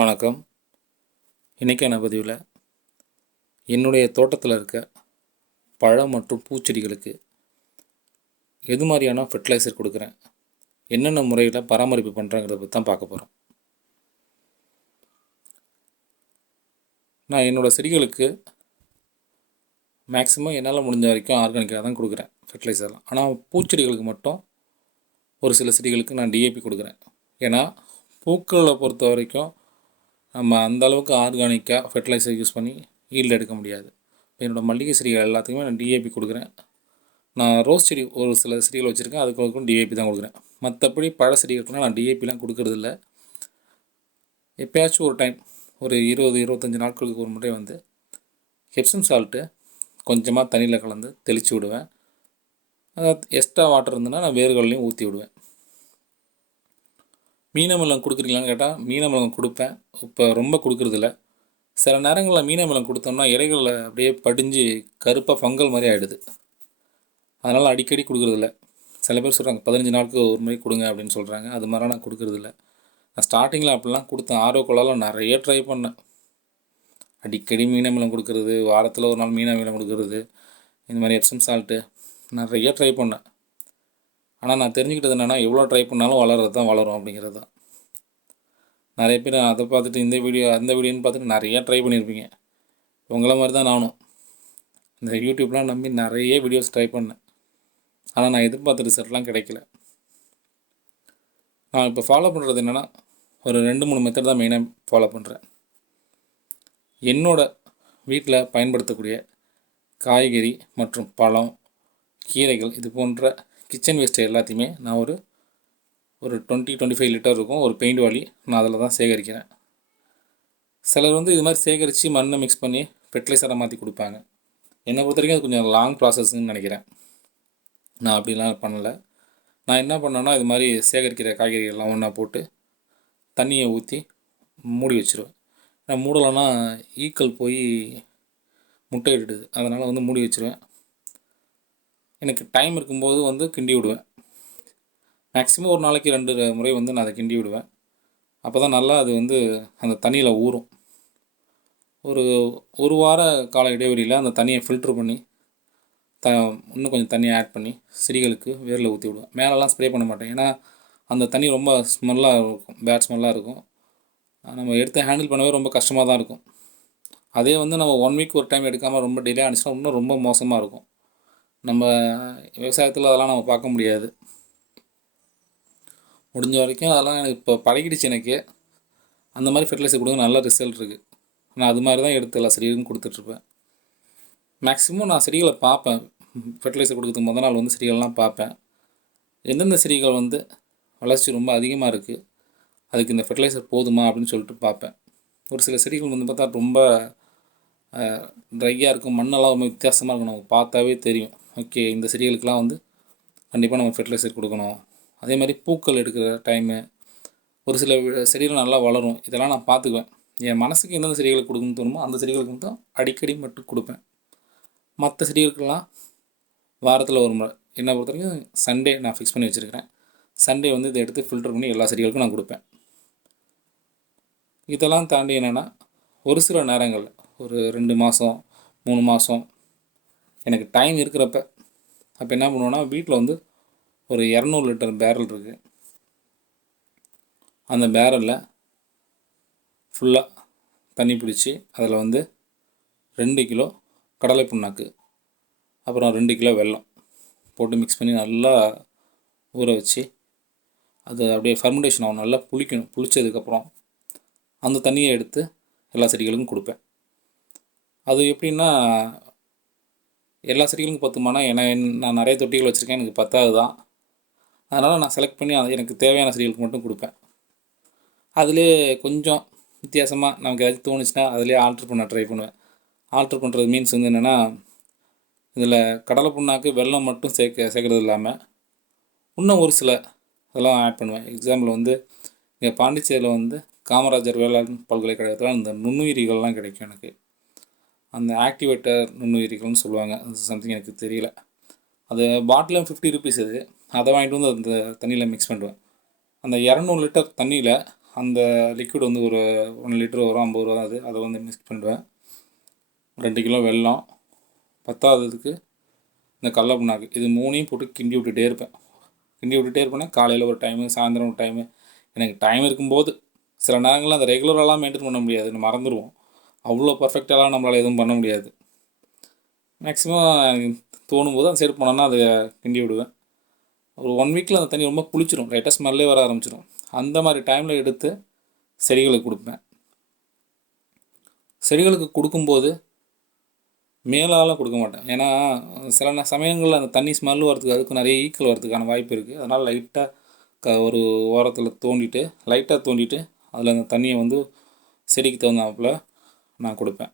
வணக்கம். இன்றைக்கான பதிவில் என்னுடைய தோட்டத்தில் இருக்க பழம் மற்றும் பூச்செடிகளுக்கு எது மாதிரியான ஃபெர்டிலைசர் கொடுக்குறேன், என்னென்ன முறையில் பராமரிப்பு பண்ணுறேங்கிறத பற்றி தான் பார்க்க போகிறோம். நான் என்னோடய செடிகளுக்கு மேக்ஸிமம் என்னால் முடிஞ்ச வரைக்கும் ஆர்கானிக்காக தான் கொடுக்குறேன் ஃபெர்டிலைசர்லாம். ஆனால் பூச்செடிகளுக்கு மட்டும் ஒரு சில செடிகளுக்கு நான் டிஏபி கொடுக்குறேன். ஏன்னா பூக்களை பொறுத்த வரைக்கும் நம்ம அந்தளவுக்கு ஆர்கானிக்காக ஃபெர்டிலைசர் யூஸ் பண்ணி ஈல்டு எடுக்க முடியாது. என்னோடய மல்லிகை செடிகள் எல்லாத்துக்குமே நான் டிஏபி கொடுக்குறேன். நான் ரோஸ் செடி ஒரு சில செடிகள் வச்சுருக்கேன், அதுக்கும் டிஏபி தான் கொடுக்குறேன். மற்றபடி பழ செடிகளுக்குலாம் நான் டிஏபிலாம் கொடுக்கறதில்ல. எப்போயாச்சும் ஒரு டைம் ஒரு 20-25 நாட்களுக்கு ஒரு முறை வந்து எப்சம் சால்ட்டு கொஞ்சமாக தண்ணியில் கலந்து தெளித்து விடுவேன். அதாவது எக்ஸ்ட்ரா வாட்டர் இருந்ததுன்னா நான் வேர்கள்லையும் ஊற்றி விடுவேன். மீனமிலம் கொடுக்குறீங்களான்னு கேட்டால் மீனமிலம் கொடுப்பேன். இப்போ ரொம்ப கொடுக்குறதில்ல. சில நேரங்களில் மீனமிலம் கொடுத்தோம்னா இலைகளில் அப்படியே படிஞ்சு கருப்பாக ஃபங்கல் மாதிரி ஆகிடுது. அதனால் அடிக்கடி கொடுக்குறதில்ல. சில பேர் சொல்கிறாங்க 15 நாளுக்கு ஒரு முறை கொடுங்க அப்படின்னு சொல்கிறாங்க. அது மாதிரிலாம் நான் கொடுக்குறதில்ல. நான் ஸ்டார்டிங்கில் அப்படிலாம் கொடுத்தேன். ஆர்வக்கோளால் நிறைய ட்ரை பண்ணேன். அடிக்கடி மீனமிலம் கொடுக்குறது, வாரத்தில் ஒரு நாள் மீனமிலம் கொடுக்குறது, இந்த மாதிரி எப்சம் சால்ட்டு நிறைய ட்ரை பண்ணேன். ஆனால் நான் தெரிஞ்சுக்கிட்டது என்னென்னா, எவ்வளோ ட்ரை பண்ணாலும் வளர்கிறது தான் வளரும் அப்படிங்கிறது தான். நிறைய பேர் அதை பார்த்துட்டு இந்த வீடியோ அந்த வீடியோன்னு பார்த்துட்டு நிறையா ட்ரை பண்ணியிருப்பீங்க. உங்களை மாதிரி தான் நானும் இந்த யூடியூப்லாம் நம்பி நிறைய வீடியோஸ் ட்ரை பண்ணேன். ஆனால் நான் எதிர்பார்த்த ரிசல்ட்லாம் கிடைக்கல. நான் இப்போ ஃபாலோ பண்ணுறது என்னென்னா, ஒரு 2-3 மெத்தட் தான் மெயினாக ஃபாலோ பண்ணுறேன். என்னோடய வீட்டில் பயன்படுத்தக்கூடிய காய்கறி மற்றும் பழம், கீரைகள் இது போன்ற கிச்சன் வேஸ்ட்டு எல்லாத்தையுமே நான் ஒரு 20-25 லிட்டர் இருக்கும் ஒரு பெயிண்ட் வாளி, நான் அதில் தான் சேகரிக்கிறேன். சிலர் வந்து இது மாதிரி சேகரித்து மண்ணை மிக்ஸ் பண்ணி ஃபெர்டிலைசராக மாற்றி கொடுப்பாங்க. என்னை பொறுத்த வரைக்கும் அது கொஞ்சம் லாங் ப்ராசஸ்ன்னு நினைக்கிறேன். நான் அப்படிலாம் பண்ணலை. நான் என்ன பண்ணேன்னா, இது மாதிரி சேகரிக்கிற காய்கறிகள்லாம் ஒன்றா போட்டு தண்ணியை ஊற்றி மூடி வச்சுருவேன். நான் மூடலைன்னா ஈக்கள் போய் முட்டை இடுது. அதனால் வந்து மூடி வச்சுருவேன். எனக்கு டைம் இருக்கும்போது வந்து கிண்டி விடுவேன். மேக்ஸிமம் ஒரு நாளைக்கு 2 முறை வந்து நான் அதை கிண்டி விடுவேன். அப்போ தான் நல்லா அது வந்து அந்த தண்ணியில் ஊறும். ஒரு வார கால இடைவெளியில் அந்த தண்ணியை ஃபில்ட்ரு பண்ணி இன்னும் கொஞ்சம் தண்ணியை ஆட் பண்ணி செடிகளுக்கு வேரில் ஊற்றி விடுவேன். மேலெலாம் ஸ்ப்ரே பண்ண மாட்டேன். ஏன்னா அந்த தண்ணி ரொம்ப ஸ்மெல்லாக இருக்கும், பேட் ஸ்மெல்லாக இருக்கும். நம்ம எடுத்து ஹேண்டில் பண்ணவே ரொம்ப கஷ்டமாக தான் இருக்கும். அதே வந்து நம்ம 1 வீக் ஒரு டைம் எடுக்காமல் ரொம்ப டிலே ஆனிச்சுன்னா இன்னும் ரொம்ப மோசமாக இருக்கும். நம்ம விவசாயத்தில் அதெல்லாம் நம்ம பார்க்க முடியாது. முடிஞ்ச வரைக்கும் அதெல்லாம் எனக்கு இப்போ பழகிடுச்சு எனக்கு. அந்த மாதிரி ஃபெர்டிலைசர் கொடுங்க, நல்ல ரிசல்ட் இருக்குது. நான் அது மாதிரி தான் எடுத்து எல்லா செடிகளுக்கும் கொடுத்துட்ருப்பேன். மேக்ஸிமம் நான் செடிகளை பார்ப்பேன். ஃபெர்டிலைசர் கொடுக்குறதுக்கு முதல் நாள் வந்து செடிகள்லாம் பார்ப்பேன். எந்தெந்த செடிகள் வந்து வளர்ச்சி ரொம்ப அதிகமாக இருக்குது, அதுக்கு இந்த ஃபெர்டிலைசர் போதுமா அப்படின்னு சொல்லிட்டு பார்ப்பேன். ஒரு சில செடிகள் வந்து பார்த்தா ரொம்ப ட்ரையாக இருக்கும், மண்ணெல்லாம் ரொம்ப வித்தியாசமாக இருக்கும். நமக்கு பார்த்தாவே தெரியும், ஓகே இந்த செடிகளுக்கெலாம் வந்து கண்டிப்பாக நம்ம ஃபெர்டிலைசர் கொடுக்கணும். அதே மாதிரி பூக்கள் எடுக்கிற டைமு ஒரு சில செடிகள் நல்லா வளரும். இதெல்லாம் நான் பார்த்துக்குவேன். என் மனசுக்கு எந்தெந்த செடிகளுக்கு கொடுக்கணும்னு தோணுமோ அந்த செடிகளுக்கு மட்டும் அடிக்கடி மட்டும் கொடுப்பேன். மற்ற செடிகளுக்கெல்லாம் வாரத்தில் ஒரு முறை, என்னை பொறுத்த வரைக்கும் சண்டே நான் ஃபிக்ஸ் பண்ணி வச்சுருக்கிறேன். சண்டே வந்து இதை எடுத்து ஃபில்டர் பண்ணி எல்லா செடிகளுக்கும் நான் கொடுப்பேன். இதெல்லாம் தாண்டி என்னென்னா, ஒரு சில நேரங்கள் ஒரு 2 மாதம் 3 மாதம் எனக்கு டைம் இருக்கிறப்ப அப்போ என்ன பண்ணுவேன்னா, வீட்டில் வந்து ஒரு 200 லிட்டர் பேரல் இருக்குது. அந்த பேரலில் ஃபுல்லாக தண்ணி பிடிச்சி அதில் வந்து 2 கிலோ கடலை புண்ணாக்கு, அப்புறம் 2 கிலோ வெல்லம் போட்டு மிக்ஸ் பண்ணி நல்லா ஊற வச்சு அது அப்படியே ஃபர்மெண்டேஷன் ஆகும், நல்லா புளிக்கணும். புளித்ததுக்கப்புறம் அந்த தண்ணியை எடுத்து எல்லா செடிகளுக்கும் கொடுப்பேன். அது எப்படின்னா, எல்லா செடிகளுக்கும் பத்துமானா, நான் நிறைய தொட்டிகள் வச்சுருக்கேன், எனக்கு பத்தாது தான். அதனால் நான் செலக்ட் பண்ணி அது எனக்கு தேவையான செடிகளுக்கு மட்டும் கொடுப்பேன். அதிலே கொஞ்சம் வித்தியாசமாக நமக்கு ஏதாச்சும் தோணுச்சுன்னா அதிலே ஆல்ட்ரு பண்ண ட்ரை பண்ணுவேன். ஆல்ட்ரு பண்ணுறது மீன்ஸ் வந்து என்னென்னா, இதில் கடலை புண்ணாக்கு வெல்லம் மட்டும் சேர்க்குறது இல்லாமல் இன்னும் ஒரு சில இதெல்லாம் ஆட் பண்ணுவேன். எக்ஸாம்பிள் வந்து இங்கே பாண்டிச்சேரியில் வந்து காமராஜர் வேளாண் பல்கலைக்கழகத்தில் இந்த நுண்ணுயிரிகள்லாம் கிடைக்கும் எனக்கு. அந்த ஆக்டிவேட்டர் நுண்ணுயிரிகள்னு சொல்லுவாங்க, சம்திங் எனக்கு தெரியல. அது பாட்டிலும் 50 ருபீஸ். அது அதை வாங்கிட்டு வந்து அந்த தண்ணியில் மிக்ஸ் பண்ணுவேன். அந்த 200 லிட்டர் தண்ணியில் அந்த லிக்விட் வந்து ஒரு 1 லிட்டர் வரும், 50 ரூபா அது. அதை வந்து மிக்ஸ் பண்ணிடுவேன். 2 கிலோ வெல்லம், பத்தாததுக்கு இந்த கடல புண்ணாக்கு, இது 3ஐயும் போட்டு கிண்டி விட்டுட்டே இருப்பேன். காலையில் ஒரு டைமு, சாயந்தரம் ஒரு டைமு. எனக்கு டைம் இருக்கும்போது சில நேரங்களில் அந்த ரெகுலரெலாம் மெயின்டைன் பண்ண முடியாது, மறந்துடுவோம். அவ்வளோ பர்ஃபெக்டாலாம் நம்மளால் எதுவும் பண்ண முடியாது. மேக்ஸிமம் தோணும்போது அந்த சைடு போனோன்னா அதை கிண்டி விடுவேன். ஒரு 1 வீக்கில் அந்த தண்ணி ரொம்ப புளிச்சிடும், லைட்டாக ஸ்மெல்லே வர ஆரம்பிச்சிடும். அந்த மாதிரி டைமில் எடுத்து செடிகளுக்கு கொடுப்பேன். செடிகளுக்கு கொடுக்கும்போது மேலால் கொடுக்க மாட்டேன். ஏன்னா சில சமயங்களில் அந்த தண்ணி ஸ்மெல் வரதுக்கு அதுக்கு நிறைய ஈக்கள் வரதுக்கான வாய்ப்பு இருக்குது. அதனால் லைட்டாக ஒரு ஓரத்தில் லைட்டாக தோண்டிட்டு அதில் அந்த தண்ணியை வந்து செடிக்கு தகுந்தாப்பில் நான் கொடுப்பேன்.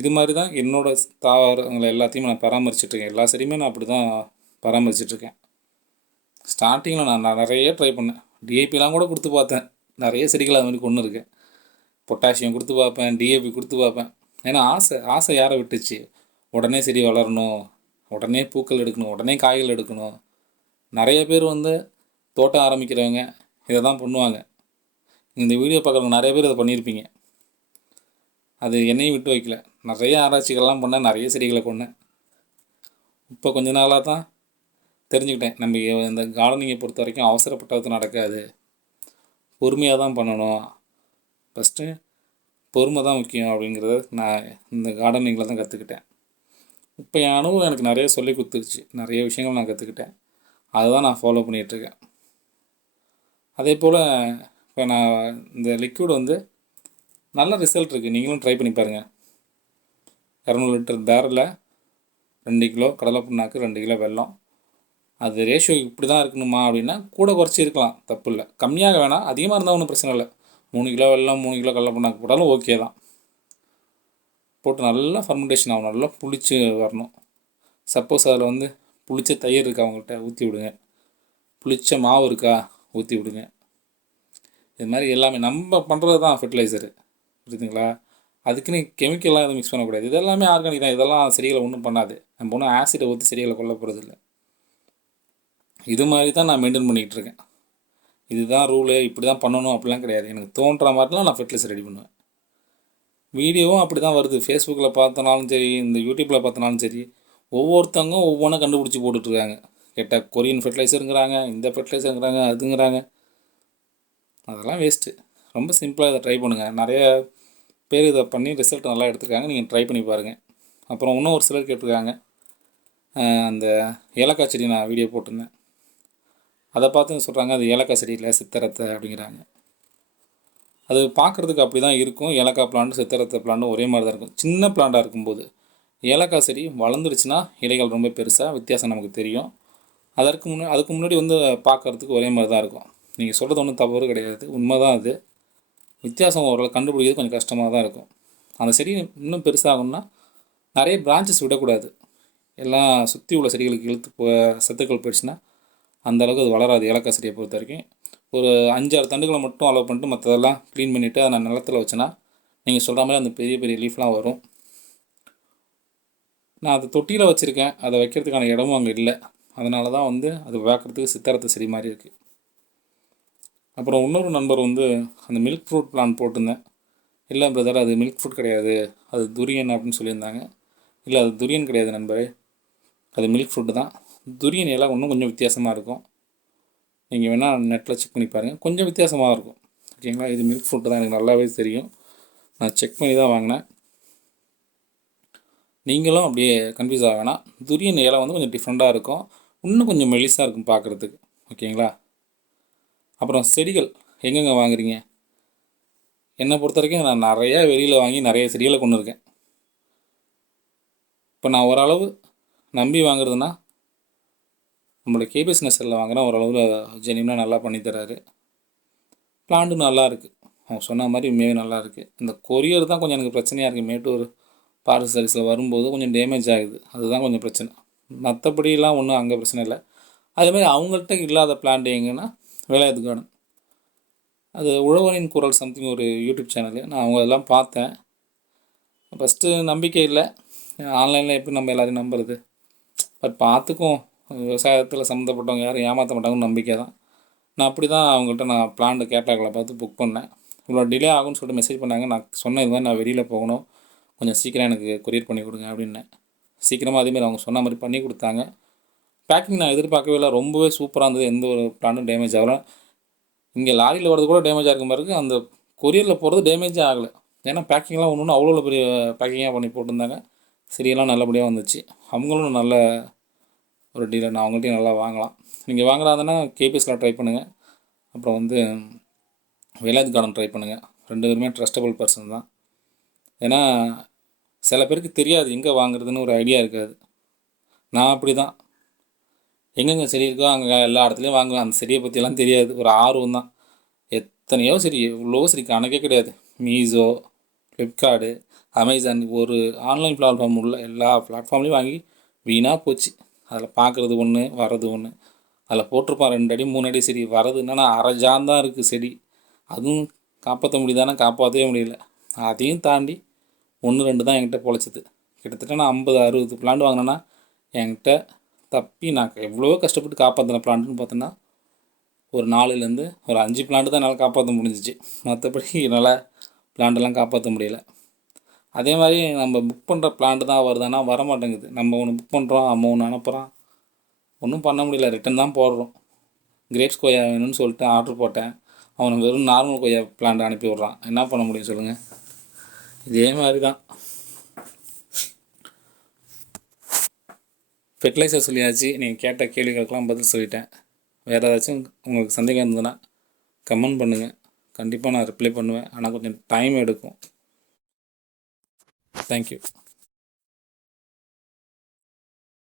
இது மாதிரி தான் என்னோடய தாவரங்களை எல்லாத்தையும் நான் பராமரிச்சிட்ருக்கேன். எல்லா செடியுமே நான் அப்படி தான் பராமரிச்சிட்ருக்கேன். ஸ்டார்டிங்கில் நான் நிறைய ட்ரை பண்ணேன். டிஏபிலாம் கூட கொடுத்து பார்த்தேன். நிறைய செடிகள் அது மாதிரி கொண்டு இருக்கேன். பொட்டாசியம் கொடுத்து பார்ப்பேன், டிஏபி கொடுத்து பார்ப்பேன். ஏன்னா ஆசை யாரை விட்டுச்சு? உடனே செடி வளரணும், உடனே பூக்கள் எடுக்கணும், உடனே காய்கள் எடுக்கணும். நிறைய பேர் வந்து தோட்டம் ஆரம்பிக்கிறவங்க இதை தான் பண்ணுவாங்க. இந்த வீடியோ பார்க்குறவங்க நிறைய பேர் இதை பண்ணியிருப்பீங்க. அது என்னையும் விட்டு வைக்கல. நிறைய ஆராய்ச்சிகள்லாம் பண்ணேன், நிறைய செடிகளை கொண்டேன். இப்போ கொஞ்ச நாளாக தான் தெரிஞ்சுக்கிட்டேன், நம்ம இந்த கார்டனிங்கை பொறுத்த வரைக்கும் அவசரப்பட்டது நடக்காது, பொறுமையாக தான் பண்ணணும். ஃபஸ்ட்டு பொறுமை தான் முக்கியம் அப்படிங்கிறத நான் இந்த கார்டனிங்கில் தான் கற்றுக்கிட்டேன். இப்போ என் அனுபவம் எனக்கு நிறைய சொல்லி கொடுத்துருச்சு, நிறைய விஷயங்கள் நான் கற்றுக்கிட்டேன். அதை தான் நான் ஃபாலோ பண்ணிகிட்ருக்கேன். அதே போல் இப்போ நான் இந்த லிக்விட் வந்து நல்ல ரிசல்ட் இருக்குது, நீங்களும் ட்ரை பண்ணி பாருங்கள். 200 லிட்டர் பேரலில் 2 கிலோ கடலை புண்ணாக்கு, 2 கிலோ வெல்லம். அது ரேஷியோ இப்படி தான் இருக்கணுமா அப்படின்னா கூட குறைச்சி இருக்கலாம், தப்பு இல்லை. கம்மியாக வேணாம், அதிகமாக இருந்தால் ஒன்றும் பிரச்சனை இல்லை. 3 கிலோ வெல்லம், 3 கிலோ கடலை புண்ணாக்கு போட்டாலும் ஓகே தான். போட்டு நல்லா ஃபர்மெண்டேஷன் ஆகும், நல்லா புளிச்சு வரணும். சப்போஸ் அதில் வந்து புளிச்ச தயிர் இருக்கா அவங்கள்ட்ட ஊற்றி விடுங்க, புளிச்ச மாவு இருக்கா ஊற்றி விடுங்க. இது மாதிரி எல்லாமே நம்ம பண்ணுறது தான் ஃபெர்டிலைசரு, புரியுதுங்களா? அதுக்குன்னு கெமிக்கல்லாம் எதுவும் மிக்ஸ் பண்ணக்கூடாது. இதெல்லாமே ஆர்கானிக் தான். இதெல்லாம் செடிகளை ஒன்றும் பண்ணாது. நம்ம ஒன்றும் ஆசிடை ஊற்றி செடிகளை கொல்ல போகிறது இல்லை. இது மாதிரி தான் நான் மெயின்டைன் பண்ணிகிட்டு இருக்கேன். இதுதான் ரூலு, இப்படி தான் பண்ணணும் அப்படிலாம் கிடையாது. எனக்கு தோன்ற மாதிரிலாம் நான் ஃபெர்டிலைசர் ரெடி பண்ணுவேன். வீடியோவும் அப்படி தான் வருது. ஃபேஸ்புக்கில் பார்த்தனாலும் சரி, இந்த யூடியூப்பில் பார்த்தனாலும் சரி, ஒவ்வொருத்தவங்க ஒவ்வொன்றும் கண்டுபிடிச்சி போட்டுட்ருக்காங்க. கேட்டால் கொரியன் ஃபெர்டிலைசருங்கிறாங்க, இந்த ஃபெர்டிலைசருங்கிறாங்க, அதுங்கிறாங்க. அதெல்லாம் வேஸ்ட்டு. ரொம்ப சிம்பிளாக இதை ட்ரை பண்ணுங்கள். நிறைய பேர் இதை பண்ணி ரிசல்ட் நல்லா எடுத்துருக்காங்க, நீங்கள் ட்ரை பண்ணி பாருங்கள். அப்புறம் இன்னும் ஒரு சிலர் கேட்டிருக்காங்க, அந்த ஏலக்காய் செடி நான் வீடியோ போட்டிருந்தேன், அதை பார்த்து சொல்கிறாங்க அது ஏலக்காய் செடி இல்லை, சித்தரத்தை அப்படிங்கிறாங்க. அது பார்க்குறதுக்கு அப்படி தான் இருக்கும். ஏலக்காய் பிளான்ட்டு சித்தரத்தை பிளான்ட்டும் ஒரே மாதிரி தான் இருக்கும். சின்ன பிளான்ட்டாக இருக்கும்போது ஏலக்காய் செடி வளர்ந்துருச்சுன்னா இலைகள் ரொம்ப பெருசாக வித்தியாசம் நமக்கு தெரியும். அதுக்கு முன்னாடி வந்து பார்க்குறதுக்கு ஒரே மாதிரி தான் இருக்கும். நீங்கள் சொல்கிறது ஒன்றும் தவறு கிடையாது, உண்மை தான். அது வித்தியாசம் ஓரளவு கண்டுபிடிக்கிறது கொஞ்சம் கஷ்டமாக தான் இருக்கும். அந்த செடி இன்னும் பெருசாகணும்னா நிறைய பிரான்ச்சஸ் விடக்கூடாது. எல்லாம் சுற்றி உள்ள செடிகளுக்கு இழுத்து சத்துக்கள் போயிடுச்சுன்னா அந்தளவுக்கு அது வளராது. ஏலக்காய் செடியை பொறுத்த வரைக்கும் ஒரு 5-6 தண்டுகளை மட்டும் அலோவ் பண்ணிட்டு மற்றதெல்லாம் க்ளீன் பண்ணிவிட்டு அதை நான் நிலத்தில் வச்சேன்னா நீங்கள் சொல்கிற மாதிரி அந்த பெரிய பெரிய லீஃப்லாம் வரும். நான் அதை தொட்டியில் வச்சுருக்கேன், அதை வைக்கிறதுக்கான இடமும் அங்கே இல்லை. அதனால தான் வந்து அது பார்க்குறதுக்கு சித்தரத்தை செடி மாதிரி இருக்குது. அப்புறம் இன்னொரு நண்பர் வந்து அந்த மில்க் ஃப்ரூட் பிளான் போட்டிருந்தேன். இல்லை பிரதர், அது மில்க் ஃப்ரூட் கிடையாது, அது துரியன் அப்படின்னு சொல்லியிருந்தாங்க. இல்லை, அது துரியன் கிடையாது நண்பரே, அது மில்க் ஃப்ரூட்டு தான். துரியன் இலை இன்னும் கொஞ்சம் வித்தியாசமாக இருக்கும். நீங்கள் வேணால் நெட்டில் செக் பண்ணி பாருங்கள், கொஞ்சம் வித்தியாசமாக இருக்கும். ஓகேங்களா? இது மில்க் ஃப்ரூட்டு தான், எனக்கு நல்லாவே தெரியும். நான் செக் பண்ணி தான் வாங்கினேன். நீங்களும் அப்படியே கன்ஃபியூஸ் ஆக வேணாம். துரியன் இலை வந்து கொஞ்சம் டிஃப்ரெண்ட்டாக இருக்கும், இன்னும் கொஞ்சம் மெலிசாக இருக்கும் பார்க்குறதுக்கு. ஓகேங்களா? அப்புறம் செடிகள் எங்கெங்கே வாங்குறீங்க? என்னை பொறுத்த வரைக்கும் நான் நிறையா வெளியில் வாங்கி நிறைய செடிகளை கொண்டு இருக்கேன். இப்போ நான் ஓரளவு நம்பி வாங்குறதுன்னா நம்மளோட கேபிஎஸ் நர்சரியில் வாங்கினா ஓரளவு ஜெனியூனாக நல்லா பண்ணித்தராரு. பிளான்ட்டும் நல்லா இருக்குது, அவங்க சொன்ன மாதிரி உண்மையாகவே நல்லா இருக்குது. இந்த கொரியர் தான் கொஞ்சம் எனக்கு பிரச்சனையாக இருக்குது. மேட்டூர் பார்சல் சர்வீஸில் வரும்போது கொஞ்சம் டேமேஜ் ஆகுது, அதுதான் கொஞ்சம் பிரச்சனை. மற்றபடிலாம் ஒன்றும் அங்கே பிரச்சனை இல்லை. அதேமாதிரி அவங்கள்ட்ட இல்லாத பிளான்ட் எங்கன்னா வேலாயுத கார்டன், அது உழவரின் குரல் சம்திங் ஒரு யூடியூப் சேனலு, நான் அவங்க எல்லாம் பார்த்தேன். ஃபஸ்ட்டு நம்பிக்கை இல்லை, ஆன்லைனில் எப்படி நம்ம எல்லோரையும் நம்புறது? பட் பார்த்துக்கும் விவசாயத்தில் சம்மந்தப்பட்டவங்க யாரும் ஏமாற்ற மாட்டாங்கன்னு நம்பிக்கை தான். நான் அப்படி தான் அவங்கள்ட்ட நான் பிளான்ட் கேட்டலாகில் பார்த்து புக் பண்ணேன். இவ்வளோ டிலே ஆகும்னு சொல்லிட்டு மெசேஜ் பண்ணாங்க. நான் சொன்னேன், இது மாதிரி நான் வெளியில் போகணும், கொஞ்சம் சீக்கிரம் எனக்கு கொரியர் பண்ணி கொடுங்க அப்படின்னேன். சீக்கிரமாக அதேமாதிரி அவங்க சொன்ன மாதிரி பண்ணி கொடுத்தாங்க. பேக்கிங் நான் எதிர்பார்க்கவே இல்லை, ரொம்பவே சூப்பராக இருந்தது. எந்த ஒரு பிளான்ட்டும் டேமேஜ் ஆகலை. இங்கே லாரியில் வரது கூட டேமேஜ் ஆகிருக்கும் பிறகு அந்த கொரியரில் போகிறது டேமேஜே ஆகலை. ஏன்னா பேக்கிங்லாம் ஒன்று ஒன்று அவ்வளோ பெரிய பேக்கிங்காக பண்ணி போட்டிருந்தாங்க. சரியெல்லாம் நல்லபடியாக வந்துச்சு. அவங்களும் நல்ல ஒரு டீலர், நான் அவங்கள்ட்டையும் நல்லா வாங்கலாம். நீங்கள் வாங்குறாதுன்னா கேபிஎஸ்சில் ட்ரை பண்ணுங்கள். அப்புறம் வந்து வேலாயுத கார்டன் ட்ரை பண்ணுங்கள். 2 பேருமே ட்ரஸ்டபுள் பர்சன் தான். ஏன்னா சில பேருக்கு தெரியாது எங்கே வாங்குறதுன்னு ஒரு ஐடியா இருக்காது. நான் அப்படி தான், எங்கெங்கே செடி இருக்கோ அங்கே எல்லா இடத்துலையும் வாங்குவேன். அந்த செடியை பற்றியெல்லாம் தெரியாது, ஒரு ஆர்வம் தான். எத்தனையோ சரி, எவ்வளோ சரி, கணக்கே கிடையாது. மீஷோ, ஃப்ளிப்கார்டு, அமேசான், ஒரு ஆன்லைன் பிளாட்ஃபார்ம் உள்ள எல்லா பிளாட்ஃபார்ம்லேயும் வாங்கி வீணாக போச்சு. அதில் பார்க்குறது ஒன்று, வர்றது ஒன்று. அதில் போட்டிருப்பான் 2 அடி 3 அடி செடி, வர்றது என்னென்னா அரை ஜான் தான் இருக்குது செடி. அதுவும் காப்பாற்ற முடியுதானா, காப்பாற்றவே முடியல. அதையும் தாண்டி 1 2 தான் என்கிட்ட பொழைச்சிது. கிட்டத்தட்ட நான் 50 60 பிளான்ட் வாங்கினேன்னா என்கிட்ட தப்பி நான் எவ்வளோ கஷ்டப்பட்டு காப்பாற்றின பிளான்ட்டுன்னு பார்த்தோன்னா ஒரு 4லேருந்து ஒரு 5 பிளான்ட்டு தான் என்னால் காப்பாற்ற முடிஞ்சிச்சு. மற்றபடி என்னால் பிளான்ட்டெல்லாம் காப்பாற்ற முடியல. அதே மாதிரி நம்ம புக் பண்ணுற பிளான்ட்டு தான் வருதுன்னா வரமாட்டேங்குது. நம்ம ஒன்று புக் பண்ணுறோம், நம்ம ஒன்று அனுப்புகிறோம், ஒன்றும் பண்ண முடியல. ரிட்டன் தான் போடுறோம். கிரேப்ஸ் கொய்யா வேணும்னு சொல்லிட்டு ஆர்டர் போட்டேன், அவனுக்கு வெறும் நார்மல் கொய்யா பிளான்ட் அனுப்பி விட்றான். என்ன பண்ண முடியும் சொல்லுங்கள்? இதே மாதிரி தான். ஃபெர்டிலைசர் சொல்லியாச்சு. நீங்கள் கேட்ட கேள்விகளுக்கெல்லாம் பதில் சொல்லிட்டேன். வேறு ஏதாச்சும் உங்களுக்கு சந்தேகம் இருந்ததுன்னா கமெண்ட் பண்ணுங்கள். கண்டிப்பாக நான் ரிப்ளை பண்ணுவேன். ஆனால் கொஞ்சம் டைம் எடுக்கும். தேங்க்யூ.